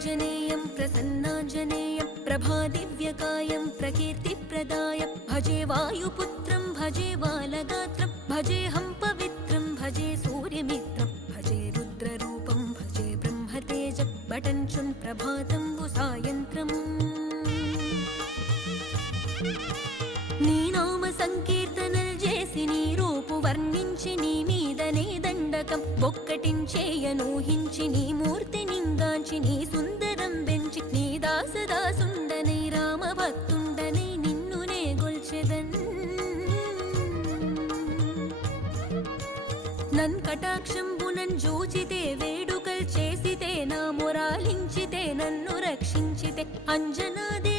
प्रसन्नाञ्जनेयं प्रसन्नाञ्जनेयं प्रभादिव्यकायं प्रकीर्तिप्रदाय भजे वायुपुत्रं भजे बालगात्रं भजेऽहं पवित्रं भजे सूर्यमित्रं भजे रुद्ररूपं भजे ब्रह्मतेजं बटञ्चुन् प्रभातं सायन्त्रम् నీ నామ సంకీర్తనలు చేసి నీ రూపు వర్ణించి నీ మీదనే దండకం ఒక్కటించేయనూహించి నీ మూర్తి నింగాంచి నీ సుందరం పెంచి నీ దాసదాసుండనై రామభక్తుండనై నిన్నునే గొల్చెదన్ నన్ కటాక్షంబునన్ జూచితే వేడుకల్ చేసితే నా మొరాలించితే నన్ను రక్షించితే అంజనాది